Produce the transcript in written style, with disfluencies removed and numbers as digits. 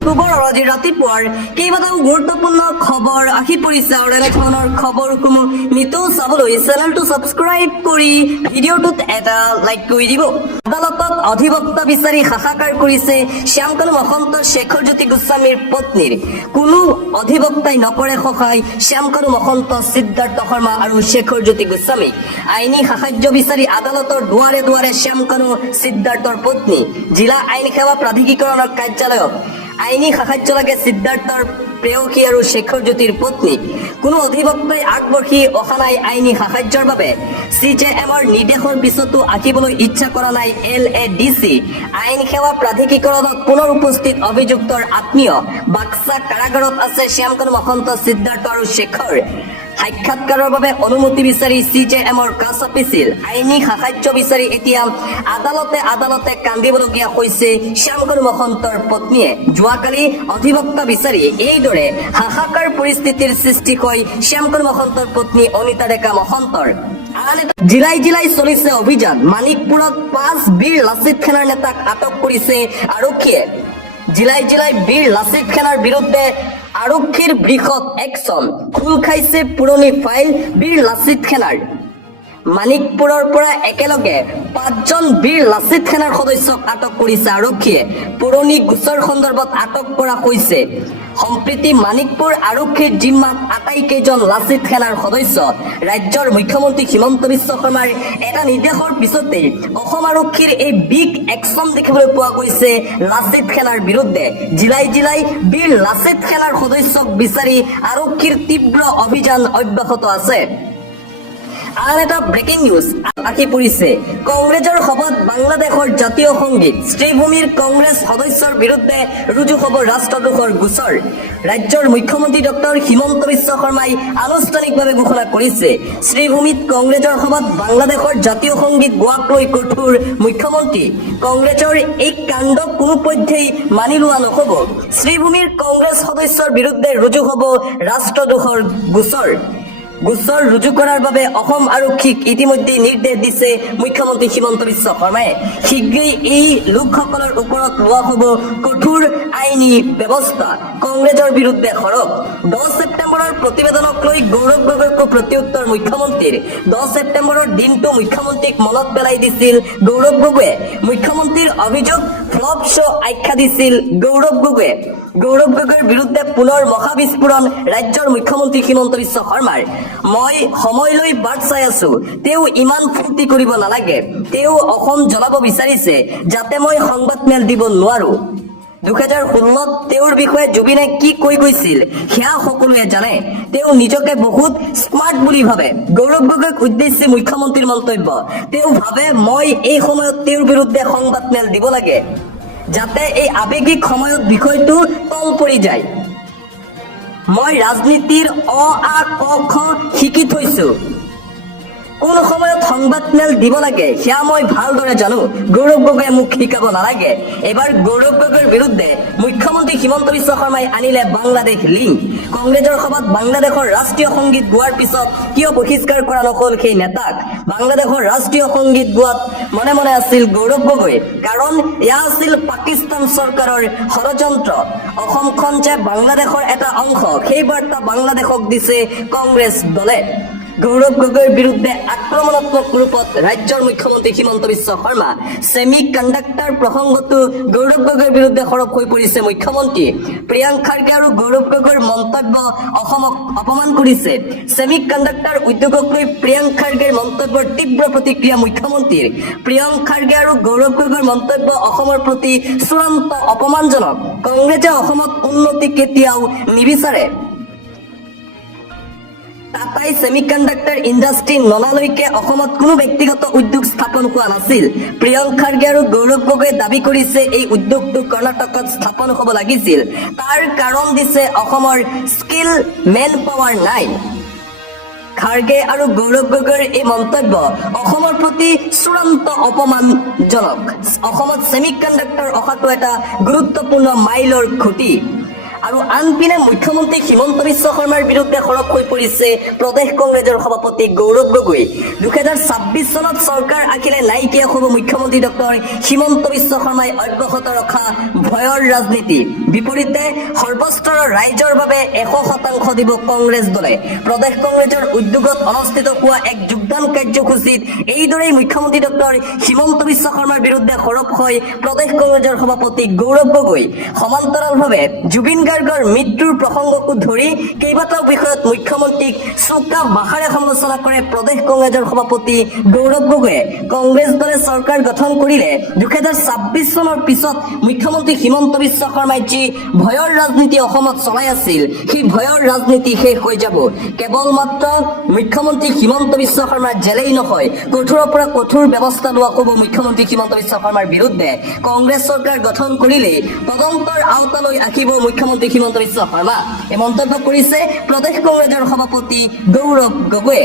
খবৰ আজি ৰাতিপুৱাৰ কেইবাটাও গুৰুত্বপূৰ্ণ খবৰ আহি পৰিছে আৰু এনেধৰণৰ খবৰসমূহ নিতৌ চাবলৈ চেনেলটো ছাবস্ক্ৰাইব কৰি ভিডিঅ'টোত এটা লাইক কৰি দিব। আদালতত অধিবক্তা বিচাৰি হাহাকাৰ কৰিছে শ্যামকানু মহন্ত শেখৰজ্যোতি গোস্বামীৰ পত্নীৰ। কোনো অধিবক্তাই নকৰে সহায় শ্যামকানু মহন্ত, সিদ্ধাৰ্থ শৰ্মা আৰু শেখৰজ্যোতি গোস্বামী। আইনী সাহায্য বিচাৰি আদালতৰ দুৱাৰে দুৱাৰে শ্যামকানু, সিদ্ধাৰ্থৰ পত্নী। জিলা আইন সেৱা প্ৰাধিকৰণৰ কাৰ্যালয়ক আইনী সাহায্য লাগে সিদ্ধাৰ্থৰ প্ৰেয়সী আৰু শেখৰজ্যোতিৰ পত্নী। কোনো অধিবক্তাই আগবাঢ়ি অহা নাই আইনী সাহায্যৰ বাবে। CJMৰ নিৰ্দেশৰ পিছতো আহিবলৈ ইচ্ছা কৰা নাই LADC। আইন সেৱা প্ৰাধিকৰণত পুনৰ উপস্থিত অভিযুক্তৰ আত্মীয়। বাক্সা কাৰাগাৰত আছে শ্যামকানু মহন্ত, সিদ্ধাৰ্থ আৰু শেখৰ। সাক্ষাৎকাৰৰ বাবে অনুমতি বিচাৰি CJMৰ কাষ চাপিছিল। আইনী সাহায্য বিচাৰি এতিয়া আদালতে কান্দিবলগীয়া হৈছে শ্যামকানু মহন্তৰ পত্নীয়ে। যোৱাকালি অধিবক্তা বিচাৰি এইদৰে হাহাকাৰ পৰিস্থিতিৰ সৃষ্টি হয় শ্যামকানু মহন্তৰ পত্নী অনিতা ডেকা মহন্তৰ। জিলাই চলিছে অভিযান। মানিকপুৰত 5 বীৰ লাচিত সেনাৰ নেতাক আটক কৰিছে আৰক্ষীয়ে। জিলাই বীৰ লাচিত সেনাৰ বিৰুদ্ধে আৰক্ষীৰ বৃহৎ একশ্যন। খোল খাইছে পুৰণি ফাইল বীৰ লাচিত সেনাৰ। মানিকপুৰৰ পৰা একেলগে 5জন বীৰ লাচিত সেনাৰ সদস্যক আটক কৰিছে আৰক্ষীয়ে। পুৰণি গোচৰ সন্দৰ্ভত আটক কৰা হৈছে। সম্প্ৰীতি মানিকপুৰ আৰক্ষীৰ জিম্মাত আটাইকেইজন লাচিত সেনাৰ সদস্য। ৰাজ্যৰ মুখ্যমন্ত্ৰী হিমন্ত বিশ্ব শৰ্মাৰ এটা নিৰ্দেশৰ পিছতেই অসম আৰক্ষীৰ এই বিগ একশ্যন দেখিবলৈ পোৱা গৈছে লাচিত সেনাৰ বিৰুদ্ধে। জিলাই বীৰ লাচিত সেনাৰ সদস্যক বিচাৰি আৰক্ষীৰ তীব্ৰ অভিযান অব্যাহত আছে। আন এটা ব্ৰেকিং নিউজ আহি পৰিছে। কংগ্ৰেছৰ সভাত বাংলাদেশৰ জাতীয় সংগীত। শ্ৰীভূমিৰ কংগ্ৰেছ সদস্যৰ বিৰুদ্ধে ৰুজু হ'ব ৰাষ্ট্ৰদ্ৰোহৰ গোচৰ। ৰাজ্যৰ মুখ্যমন্ত্ৰী ডক্টৰ হিমন্ত বিশ্ব শৰ্মাই আনুষ্ঠানিকভাৱে ঘোষণা কৰিছে। শ্ৰীভূমিত কংগ্ৰেছৰ সভাত বাংলাদেশৰ জাতীয় সংগীত গোৱাক লৈ কঠোৰ মুখ্যমন্ত্ৰী। কংগ্ৰেছৰ এই কাণ্ডক কোনোপধ্যেই মানি লোৱা নহ'ব। শ্ৰীভূমিৰ কংগ্ৰেছ সদস্যৰ বিৰুদ্ধে ৰুজু হ'ব ৰাষ্ট্ৰদ্ৰোহৰ গোচৰ ৰুজু কৰাৰ বাবে অসম আৰক্ষীক ইতিমধ্যে নিৰ্দেশ দিছে মুখ্যমন্ত্ৰী হিমন্ত বিশ্ব শৰ্মাই। শীঘ্ৰেই এই লোকসকলৰ ওপৰত লোৱা হ'ব কঠোৰ আইনী ব্যৱস্থা। কংগ্ৰেছৰ বিৰুদ্ধে সৰব। 10 ছেপ্টেম্বৰৰ প্ৰতিবেদনক লৈ গৌৰৱ গগৈকো প্ৰত্যুত্তৰ মুখ্যমন্ত্ৰীৰ। 10 ছেপ্টেম্বৰৰ দিনটো মুখ্যমন্ত্ৰীক মনত পেলাই দিছিল গৌৰৱ গগৈয়ে। মুখ্যমন্ত্ৰীৰ অভিযোগ ফ্লপ শ্ব' আখ্যা দিছিল গৌৰৱ গগৈয়ে। গৌৰৱ গগৈৰ বিৰুদ্ধে পুনৰ মহাবিস্ফোৰণ ৰাজ্যৰ মুখ্যমন্ত্ৰী হিমন্ত বিশ্ব শৰ্মাৰ। মই সময় লৈ বাট চাই আছো, তেওঁ ইমান ফূৰ্তি কৰিব নালাগে। তেওঁ অসম জ্বলাব বিচাৰিছে যাতে মই সংবাদ মেল দিব নোৱাৰো। 2016ত তেওঁৰ বিষয়ে জুবিনে কি কৈ গৈছিল সেয়া সকলোৱে জানে। তেওঁ নিজকে বহুত স্মাৰ্ট বুলি ভাবে। গৌৰৱ গগৈক উদ্দেশ্যি মুখ্যমন্ত্ৰীৰ মন্তব্য। তেওঁ ভাবে মই এই সময়ত তেওঁৰ বিৰুদ্ধে সংবাদ মেল দিব লাগে যাতে এই আৱেগিক সময়ত বিষয়টো তল পৰি যায়। মই ৰাজনীতিৰ আ ক খ শিকি থৈছো। কোন সময়ত সংবাদ মেল দিব লাগে সেয়া মই ভালদৰে জানো। গৌৰৱ গগৈয়ে মোক শিকাব নালাগে। এবাৰ গৌৰৱ গগৈৰ বিৰুদ্ধে মুখ্যমন্ত্ৰী হিমন্ত বিশ্ব শৰ্মাই আনিলে বাংলাদেশ লিংক। কংগ্ৰেছৰ সভাত বাংলাদেশৰ ৰাষ্ট্ৰীয় সংগীত গোৱাৰ পিছত কিয় বহিষ্কাৰ কৰা নহ'ল সেই নেতাক? বাংলাদেশৰ ৰাষ্ট্ৰীয় সংগীত গোৱাত মনে মনে আছিল গৌৰৱ গগৈ। কাৰণ এয়া আছিল পাকিস্তান চৰকাৰৰ ষড়যন্ত্ৰ। অসমখন যে বাংলাদেশৰ এটা অংশ সেই বাৰ্তা বাংলাদেশক দিছে কংগ্ৰেছ দলে। গৌৰৱ গগৈৰ বিৰুদ্ধে আক্ৰমণাত্মক ৰূপত ৰাজ্যৰ মুখ্যমন্ত্ৰী হিমন্ত বিশ্ব শৰ্মা। ছেমি কণ্ডাক্টৰ প্ৰসংগতো গৌৰৱ গগৈৰ বিৰুদ্ধে সৰব হৈ পৰিছে মুখ্যমন্ত্ৰী। প্ৰিয়ংক খাৰ্গে আৰু গৌৰৱ গগৈৰ মন্তব্য অসমক অপমান কৰিছে। ছেমি কণ্ডাক্টৰ উদ্যোগক লৈ প্ৰিয়ংক খাৰ্গেৰ মন্তব্যৰ তীব্ৰ প্ৰতিক্ৰিয়া মুখ্যমন্ত্ৰীৰ। প্ৰিয়ংক খাৰ্গে আৰু গৌৰৱ গগৈৰ মন্তব্য অসমৰ প্ৰতি চূড়ান্ত অপমানজনক। কংগ্ৰেছে অসমত উন্নতি কেতিয়াও নিবিচাৰে। টাটাই ছেমিকণ্ডাক্টৰ ইণ্ডাষ্ট্ৰী ননালৈকে অসমত কোনো ব্যক্তিগত উদ্যোগ স্থাপন হোৱা নাছিল। প্ৰিয়ংক খাৰ্গে আৰু গৌৰৱ গগৈয়ে দাবী কৰিছে এই উদ্যোগটো কৰ্ণাটকত স্থাপন হ'ব লাগিছিল। তাৰ কাৰণ দিছে অসমৰ স্কিল মেন পাৱাৰ নাই। খাৰ্গে আৰু গৌৰৱ গগৈৰ এই মন্তব্য অসমৰ প্ৰতি চূড়ান্ত অপমানজনক। অসমত ছেমিকণ্ডাক্টৰ অহাটো এটা গুৰুত্বপূৰ্ণ মাইলৰ খুঁটি। আৰু আনপিনে মুখ্যমন্ত্ৰী হিমন্ত বিশ্ব শৰ্মাৰ বিৰুদ্ধে সৰব হৈ পৰিছে প্ৰদেশ কংগ্ৰেছৰ সভাপতি গৌৰৱ গগৈ 2026 চনত চৰকাৰ আখিলে নাইকিয়া হ'ব মুখ্যমন্ত্ৰী ডক্টৰ হিমন্ত বিশ্ব শৰ্মাই অব্যাহত ৰখা ভয়ৰ ৰাজনীতি বিপৰীতে সৰ্বস্তৰৰ ৰাইজৰ বাবে 100% দিব কংগ্ৰেছ দলে প্ৰদেশ কংগ্ৰেছৰ উদ্যোগত অনুষ্ঠিত হোৱা এক যোগদান কাৰ্যসূচীত এইদৰেই মুখ্যমন্ত্ৰী ডক্টৰ হিমন্ত বিশ্ব শৰ্মাৰ বিৰুদ্ধে সৰব হৈ প্ৰদেশ কংগ্ৰেছৰ সভাপতি গৌৰৱ গগৈ সমান্তৰালভাৱে জুবিন গাৰ্গৰ মৃত্যুৰ প্ৰসংগকো ধৰি কেইবাটাও বিষয়ত মুখ্যমন্ত্ৰীক চোকা ভাষাৰে সমালোচনা কৰে প্ৰদেশ কংগ্ৰেছৰ সভাপতি গৌৰৱ গগৈয়ে কংগ্ৰেছ দলে চৰকাৰ গঠন কৰিলে 2026 চনৰ পিছত মুখ্যমন্ত্ৰী হিমন্ত বিশ্ব শৰ্মাই যি ভয়ৰ ৰাজনীতি অসমত চলাই আছিল সেই ভয়ৰ ৰাজনীতি শেষ হৈ যাব কেৱল মাত্ৰ মুখ্যমন্ত্ৰী হিমন্ত বিশ্ব শৰ্মাৰ জেলেই নহয় কঠোৰৰ পৰা কঠোৰ ব্যৱস্থা লোৱা হ'ব মুখ্যমন্ত্ৰী হিমন্ত বিশ্ব শৰ্মাৰ বিৰুদ্ধে কংগ্ৰেছ চৰকাৰ গঠন কৰিলে তদন্তৰ আওতালৈ আহিব মুখ্যমন্ত্ৰী হিমন্ত বিশ্ব শৰ্মা এই মন্তব্য কৰিছে প্ৰদেশ কংগ্ৰেছৰ সভাপতি গৌৰৱ গগৈয়ে